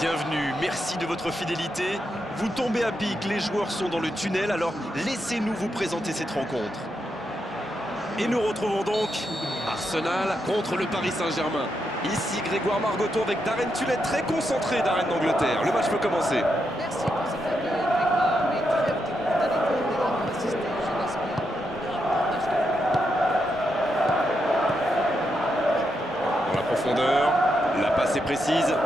Bienvenue, merci de votre fidélité. Vous tombez à pic, les joueurs sont dans le tunnel, alors laissez-nous vous présenter cette rencontre. Et nous retrouvons donc Arsenal contre le Paris Saint-Germain. Ici Grégoire Margoton avec Darren Tullet, très concentré Darren d'Angleterre. Le match peut commencer. Merci pour cet accueil, Grégoire. Mais trêve de brutalité, on est là pour assister. Je l'espère. Un match de Dans la profondeur, la passe est précise.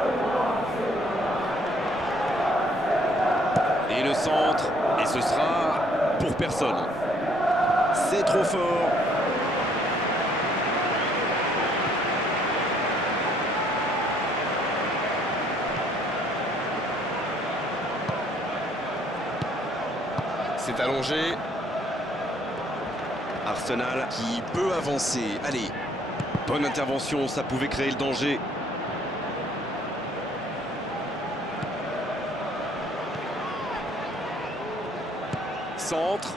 Et le centre, et ce sera pour personne. C'est trop fort. C'est allongé. Arsenal qui peut avancer. Allez, bonne intervention, ça pouvait créer le danger. Centre.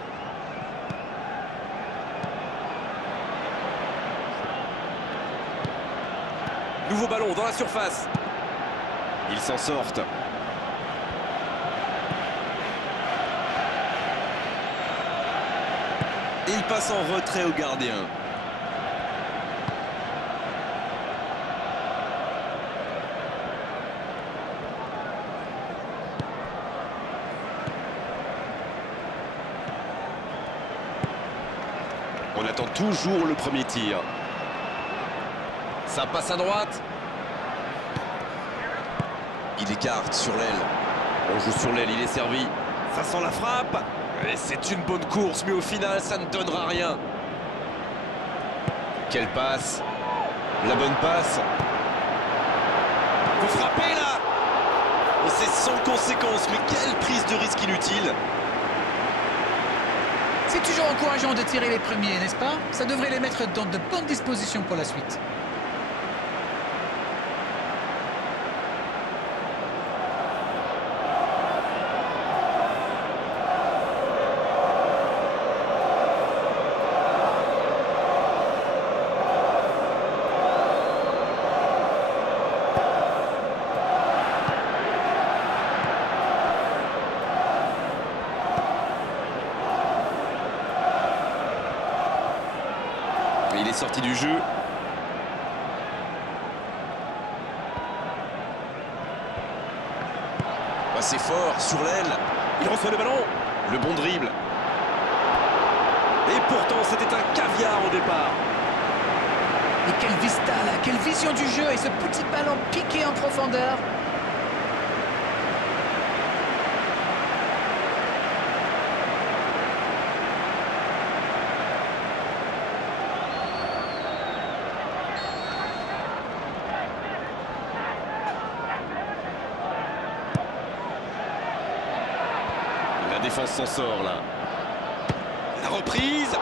Nouveau ballon dans la surface. Ils s'en sortent. Il passe en retrait au gardien. On attend toujours le premier tir. Ça passe à droite. Il écarte sur l'aile. On joue sur l'aile, il est servi. Ça sent la frappe. Et c'est une bonne course, mais au final, ça ne donnera rien. Quelle passe. La bonne passe. Vous frappez là. Oh, c'est sans conséquence, mais quelle prise de risque inutile. C'est toujours encourageant de tirer les premiers, n'est-ce pas? Ça devrait les mettre dans de bonnes dispositions pour la suite. Il est sorti du jeu. C'est fort sur l'aile. Il reçoit le ballon. Le bon dribble. Et pourtant, c'était un caviar au départ. Et quelle vista là, quelle vision du jeu et ce petit ballon piqué en profondeur. La défense s'en sort là. La reprise.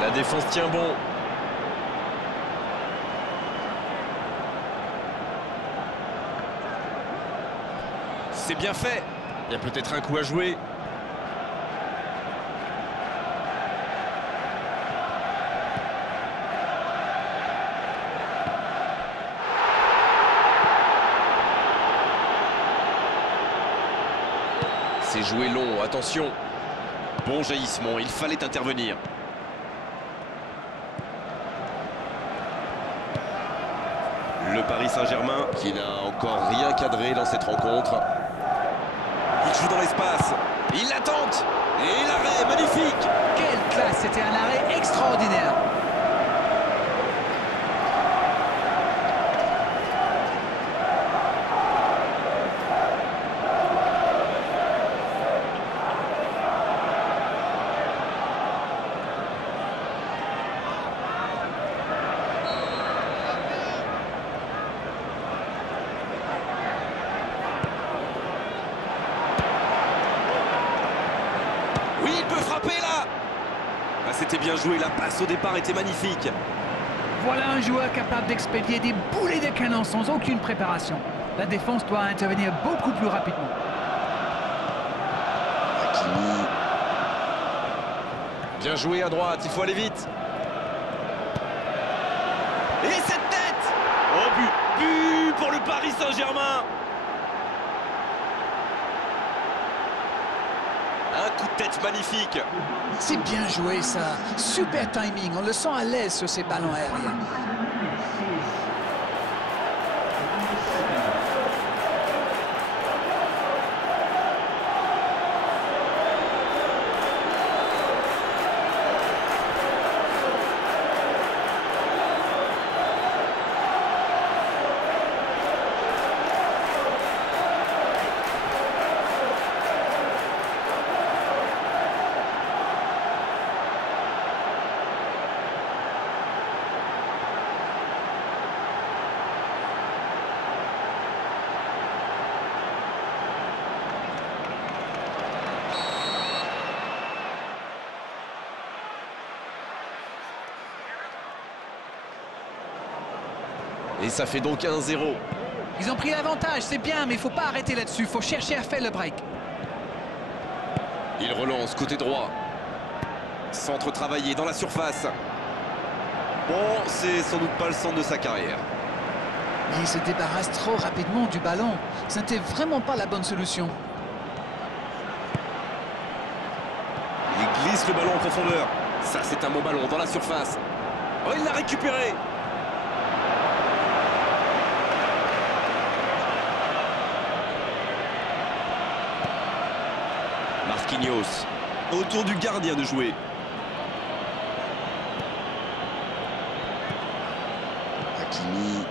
La défense tient bon. C'est bien fait. Il y a peut-être un coup à jouer. C'est joué long, attention. Bon jaillissement, il fallait intervenir. Le Paris Saint-Germain qui n'a encore rien cadré dans cette rencontre. Il joue dans l'espace. Il la tente. Et l'arrêt, magnifique. Quelle classe, c'était un arrêt extraordinaire. Oui, il peut frapper là. Ah, c'était bien joué, la passe au départ était magnifique. Voilà un joueur capable d'expédier des boulets de canon sans aucune préparation. La défense doit intervenir beaucoup plus rapidement. Hakimi. Bien joué à droite, il faut aller vite. Et pour le Paris Saint-Germain. Un coup de tête magnifique. C'est bien joué ça. Super timing. On le sent à l'aise sur ces ballons aériens. Et ça fait donc 1-0. Ils ont pris l'avantage, c'est bien, mais il ne faut pas arrêter là-dessus. Il faut chercher à faire le break. Il relance côté droit. Centre travaillé dans la surface. Bon, c'est sans doute pas le centre de sa carrière. Mais il se débarrasse trop rapidement du ballon. Ce n'était vraiment pas la bonne solution. Il glisse le ballon en profondeur. Ça, c'est un bon ballon dans la surface. Oh, il l'a récupéré. Marquinhos. Autour du gardien de jouer. Hakimi.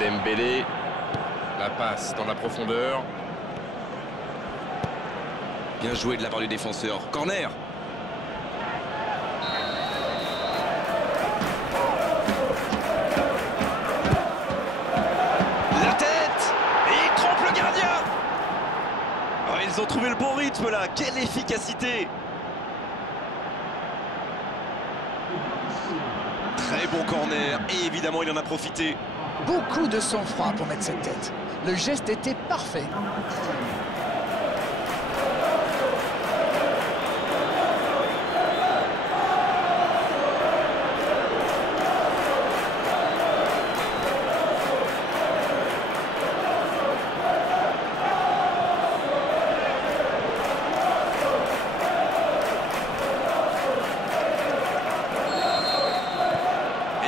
Dembélé. La passe dans la profondeur. Bien joué de la part du défenseur. Corner. La tête. Et il trompe le gardien. Oh, ils ont trouvé le bon rythme là. Quelle efficacité. Très bon corner. Et évidemment, il en a profité. Beaucoup de sang-froid pour mettre cette tête. Le geste était parfait.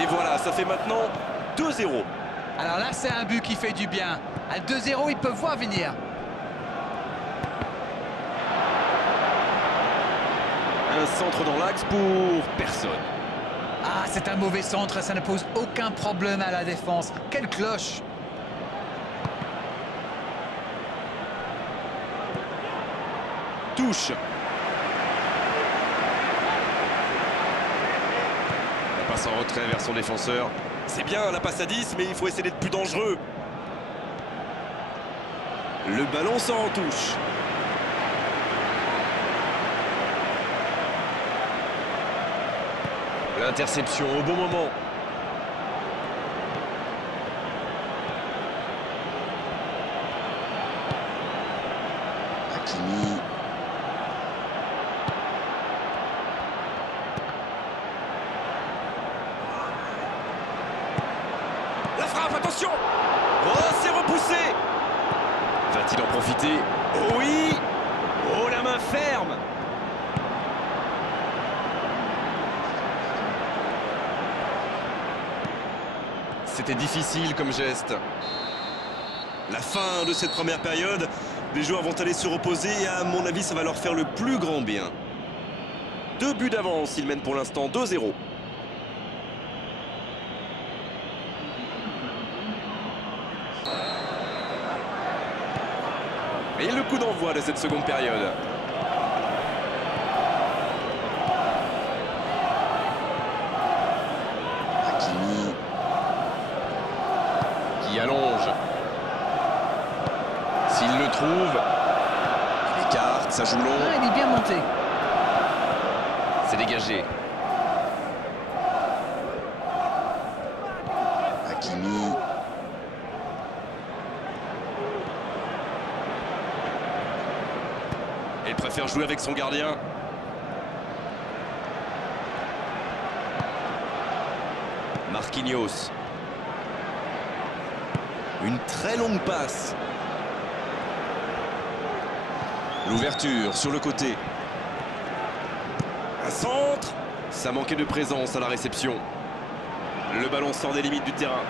Et voilà, ça fait maintenant 2-0. Alors là, c'est un but qui fait du bien. À 2-0, ils peuvent voir venir. Un centre dans l'axe pour personne. Ah, c'est un mauvais centre, ça ne pose aucun problème à la défense. Quelle cloche! Touche. La passe en retrait vers son défenseur. C'est bien la passe à 10, mais il faut essayer d'être plus dangereux. Le ballon sort en touche. L'interception au bon moment. Hakimi. La frappe, attention! Oh, c'est repoussé! Va-t-il en profiter? Oui! Oh, la main ferme! C'était difficile comme geste. La fin de cette première période, les joueurs vont aller se reposer et à mon avis, ça va leur faire le plus grand bien. 2 buts d'avance, ils mènent pour l'instant 2-0. Et le coup d'envoi de cette seconde période. Hakimi. Qui allonge. S'il le trouve, il écarte, ça joue long. Ah, il est bien monté. C'est dégagé. Hakimi. Il préfère jouer avec son gardien. Marquinhos. Une très longue passe. L'ouverture sur le côté. Un centre. Ça manquait de présence à la réception. Le ballon sort des limites du terrain.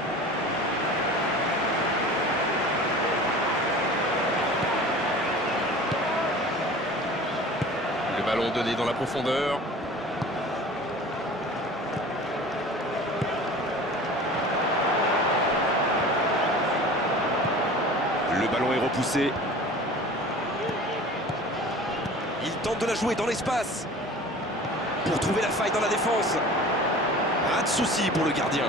Le ballon donné dans la profondeur. Le ballon est repoussé. Il tente de la jouer dans l'espace pour trouver la faille dans la défense. Pas de souci pour le gardien.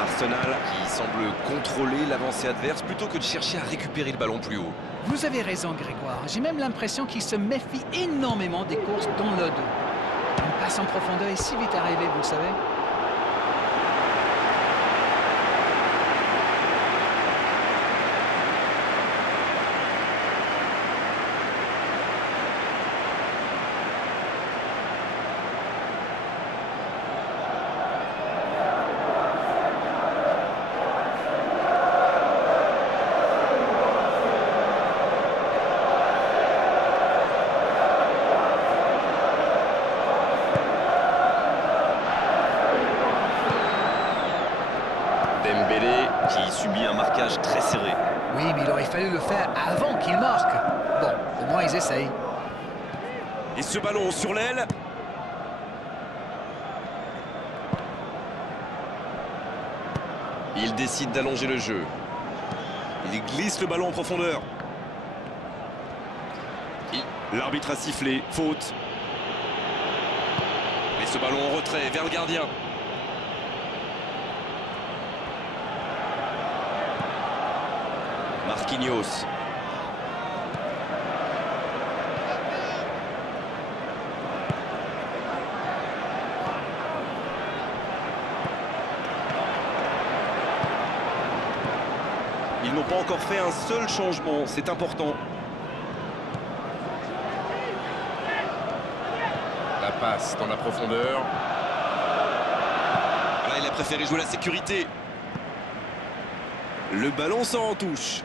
Arsenal qui semble contrôler l'avancée adverse plutôt que de chercher à récupérer le ballon plus haut. Vous avez raison, Grégoire. J'ai même l'impression qu'il se méfie énormément des courses dans le dos. Une passe en profondeur est si vite arrivée, vous le savez. Dembélé qui subit un marquage très serré. Oui, mais il aurait fallu le faire avant qu'il marque. Bon, au moins ils essayent. Et ce ballon sur l'aile. Il décide d'allonger le jeu. Il glisse le ballon en profondeur. L'arbitre a sifflé, faute. Et ce ballon en retrait vers le gardien. Marquinhos. Ils n'ont pas encore fait un seul changement, c'est important. La passe dans la profondeur. Là, il a préféré jouer la sécurité. Le ballon sort en touche.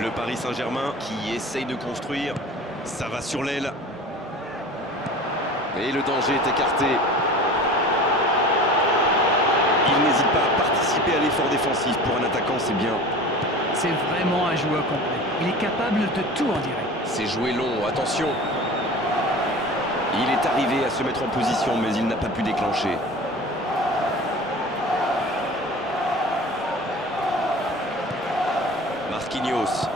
Le Paris Saint-Germain qui essaye de construire. Ça va sur l'aile. Et le danger est écarté. Il n'hésite pas à participer à l'effort défensif. Pour un attaquant, c'est bien. C'est vraiment un joueur complet. Il est capable de tout, on dirait. C'est joué long, attention. Il est arrivé à se mettre en position, mais il n'a pas pu déclencher. Marquinhos.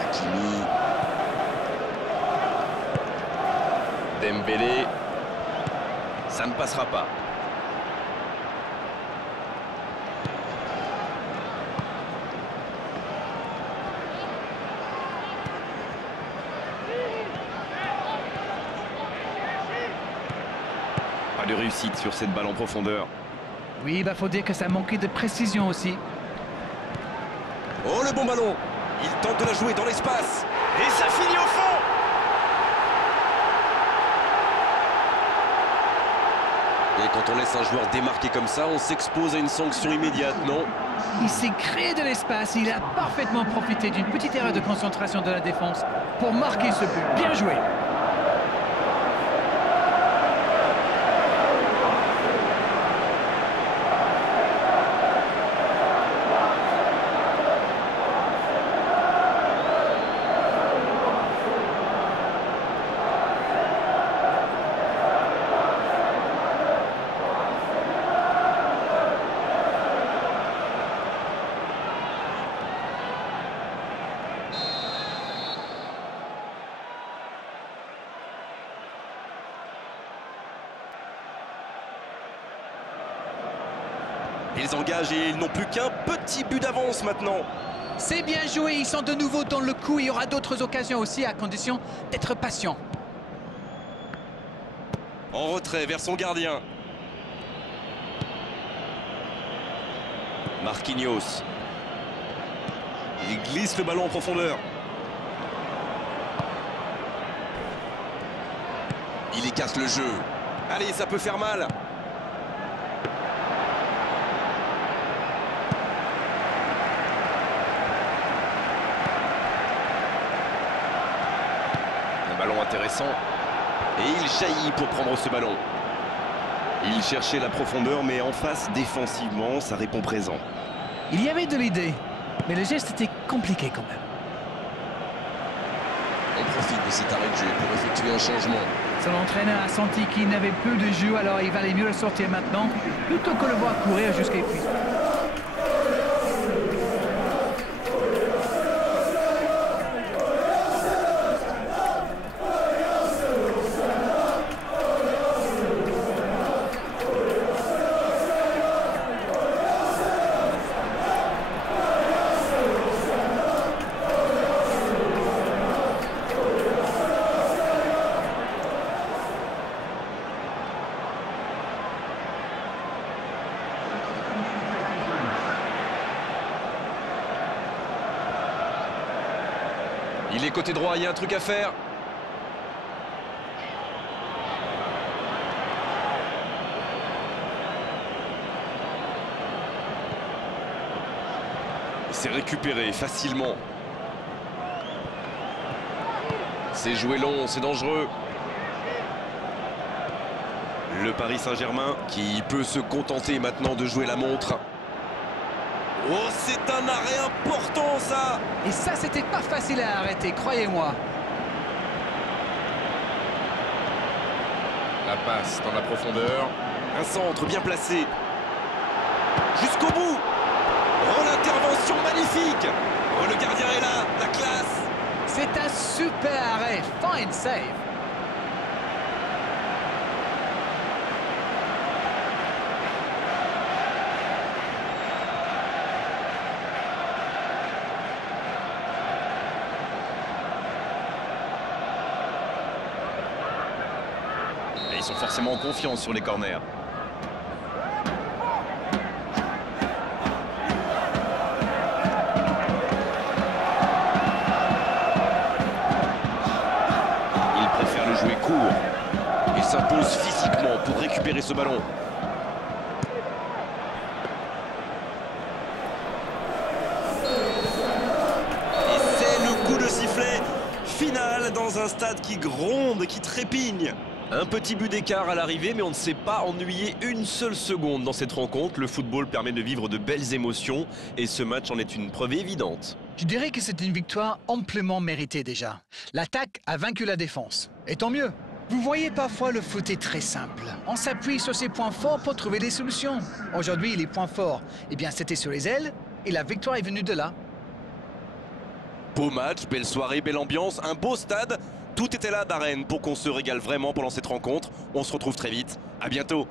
Hakimi. Dembélé. Ça ne passera pas. Pas de réussite sur cette balle en profondeur. Oui, faut dire que ça manquait de précision aussi. Oh, le bon ballon. Il tente de la jouer dans l'espace. Et ça finit au fond. Et quand on laisse un joueur démarquer comme ça, on s'expose à une sanction immédiate, non? Il s'est créé de l'espace. Il a parfaitement profité d'une petite erreur de concentration de la défense pour marquer ce but. Bien joué. Ils engagent et ils n'ont plus qu'un petit but d'avance maintenant. C'est bien joué, ils sont de nouveau dans le coup. Il y aura d'autres occasions aussi à condition d'être patient. En retrait vers son gardien. Marquinhos. Il glisse le ballon en profondeur. Il écarte le jeu. Allez, ça peut faire mal. Un ballon intéressant. Et il jaillit pour prendre ce ballon. Il cherchait la profondeur, mais en face, défensivement, ça répond présent. Il y avait de l'idée, mais le geste était compliqué quand même. On profite de cet arrêt de jeu pour effectuer un changement. Son entraîneur a senti qu'il n'avait plus de jeu, alors il valait mieux le sortir maintenant, plutôt que le voir courir jusqu'à l'épuisement. Il est côté droit, il y a un truc à faire. C'est récupéré facilement. C'est joué long, c'est dangereux. Le Paris Saint-Germain qui peut se contenter maintenant de jouer la montre. Oh, c'est un arrêt important, ça! Et ça, c'était pas facile à arrêter, croyez-moi. La passe dans la profondeur. Un centre bien placé. Jusqu'au bout. Oh, l'intervention magnifique! Oh, le gardien est là, la classe! C'est un super arrêt, fine save. Et ils sont forcément en confiance sur les corners. Il préfère le jouer court. Il s'impose physiquement pour récupérer ce ballon. Et c'est le coup de sifflet final dans un stade qui gronde, qui trépigne. Un petit but d'écart à l'arrivée, mais on ne s'est pas ennuyé une seule seconde dans cette rencontre. Le football permet de vivre de belles émotions et ce match en est une preuve évidente. Je dirais que c'est une victoire amplement méritée déjà. L'attaque a vaincu la défense. Et tant mieux. Vous voyez, parfois le foot est très simple. On s'appuie sur ses points forts pour trouver des solutions. Aujourd'hui, les points forts, eh bien c'était sur les ailes et la victoire est venue de là. Beau match, belle soirée, belle ambiance, un beau stade. Tout était là d'Arène pour qu'on se régale vraiment pendant cette rencontre. On se retrouve très vite. À bientôt.